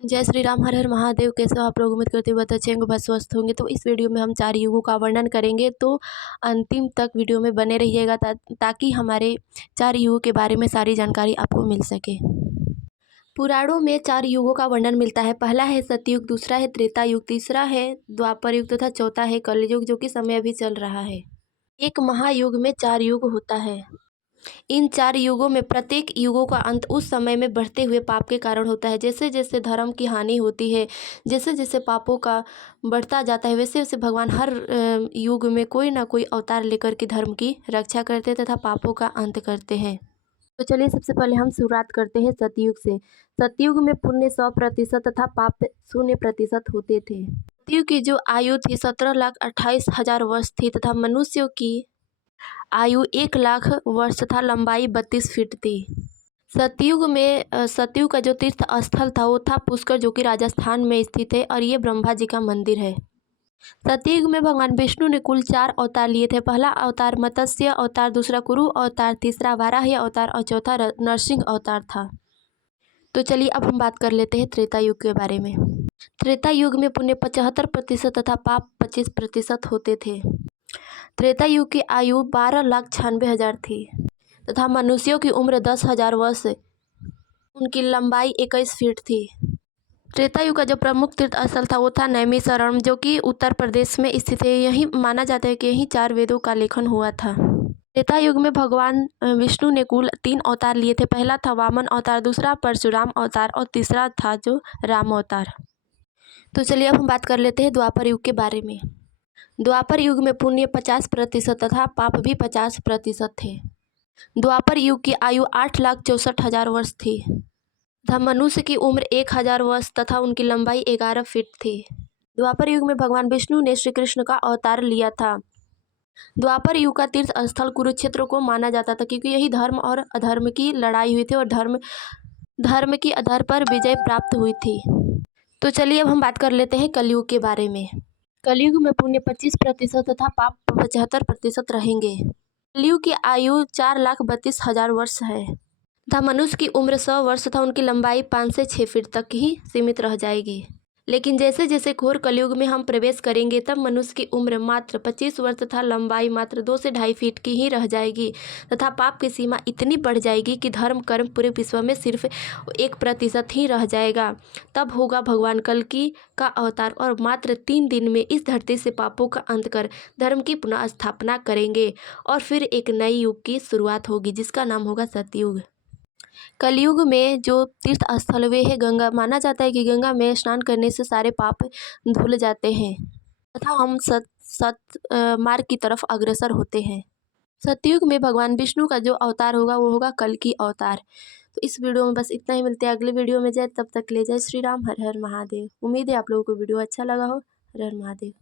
जय श्री राम, हर हर महादेव। कैसे हो आप लोग? उम्मीद करते हुए बहुत अच्छे होंगे, बहुत स्वस्थ होंगे। तो इस वीडियो में हम 4 युगों का वर्णन करेंगे, तो अंतिम तक वीडियो में बने रहिएगा ताकि हमारे 4 युगों के बारे में सारी जानकारी आपको मिल सके। पुराणों में 4 युगों का वर्णन मिलता है। पहला है सतयुग, दूसरा है त्रेता युग, तीसरा है द्वापर युग तथा चौथा है कलयुग, जो कि समय अभी चल रहा है। एक महायुग में 4 युग होता है। इन 4 युगों में प्रत्येक युगों का अंत उस समय में बढ़ते हुए पाप के कारण होता है। जैसे जैसे धर्म की हानि होती है, जैसे जैसे पापों का बढ़ता जाता है, वैसे वैसे भगवान हर युग में कोई ना कोई अवतार लेकर के धर्म की रक्षा करते तथा पापों का अंत करते हैं। तो चलिए सबसे पहले हम शुरुआत करते हैं सतयुग से। सतयुग में पुण्य 100% तथा पाप 0% होते थे। सतयुग की जो आयु थी 17,28,000 वर्ष थी तथा मनुष्यों की आयु 1 लाख वर्ष तथा लंबाई 32 फीट थी। सतयुग का जो तीर्थ स्थल था वो था पुष्कर, जो कि राजस्थान में स्थित है, और ये ब्रह्मा जी का मंदिर है। सतयुग में भगवान विष्णु ने कुल 4 अवतार लिए थे। पहला अवतार मत्स्य अवतार, दूसरा कुरु अवतार, तीसरा वाराही अवतार और चौथा नरसिंह अवतार था। तो चलिए अब हम बात कर लेते हैं त्रेता युग के बारे में। त्रेता युग में पुण्य 75% तथा पाप 25% होते थे। त्रेता युग की आयु 12,96,000 थी तथा मनुष्यों की उम्र 10,000 वर्ष, उनकी लंबाई 21 फीट थी। त्रेता युग का जो प्रमुख तीर्थ स्थल था वो था नैमिषारण्य, जो कि उत्तर प्रदेश में स्थित है। यही माना जाता है कि यहीं 4 वेदों का लेखन हुआ था। त्रेता युग में भगवान विष्णु ने कुल 3 अवतार लिए थे। पहला था वामन अवतार, दूसरा परशुराम अवतार और तीसरा था जो राम अवतार। तो चलिए अब हम बात कर लेते हैं द्वापर युग के बारे में। द्वापर युग में पुण्य 50% तथा पाप भी 50% थे। द्वापर युग की आयु 8,64,000 वर्ष थी तथा मनुष्य की उम्र 1,000 वर्ष तथा उनकी लंबाई 11 फीट थी। द्वापर युग में भगवान विष्णु ने श्री कृष्ण का अवतार लिया था। द्वापर युग का तीर्थ स्थल कुरुक्षेत्र को माना जाता था, क्योंकि यही धर्म और अधर्म की लड़ाई हुई थी और धर्म की अधर पर विजय प्राप्त हुई थी। तो चलिए अब हम बात कर लेते हैं कलयुग के बारे में। कलयुग में पुण्य 25% तथा पाप 75% रहेंगे। कलयुग की आयु 4,32,000 वर्ष है तथा मनुष्य की उम्र 100 वर्ष तथा उनकी लंबाई 5 से 6 फीट तक ही सीमित रह जाएगी। लेकिन जैसे जैसे घोर कलयुग में हम प्रवेश करेंगे तब मनुष्य की उम्र मात्र 25 वर्ष तथा लंबाई मात्र 2 से 2.5 फीट की ही रह जाएगी तथा पाप की सीमा इतनी बढ़ जाएगी कि धर्म कर्म पूरे विश्व में सिर्फ 1% ही रह जाएगा। तब होगा भगवान कल्कि का अवतार और मात्र 3 दिन में इस धरती से पापों का अंत कर धर्म की पुनः स्थापना करेंगे और फिर एक नई युग की शुरुआत होगी, जिसका नाम होगा सतयुग। कलयुग में जो तीर्थ स्थल वे है गंगा। माना जाता है कि गंगा में स्नान करने से सारे पाप धुल जाते हैं तथा हम मार्ग की तरफ अग्रसर होते हैं। सतयुग में भगवान विष्णु का जो अवतार होगा वो होगा कल्कि अवतार। तो इस वीडियो में बस इतना ही। मिलते हैं अगले वीडियो में। जय तब तक ले जय श्री राम, हर हर महादेव। उम्मीद है आप लोगों को वीडियो अच्छा लगा हो। हर हर महादेव।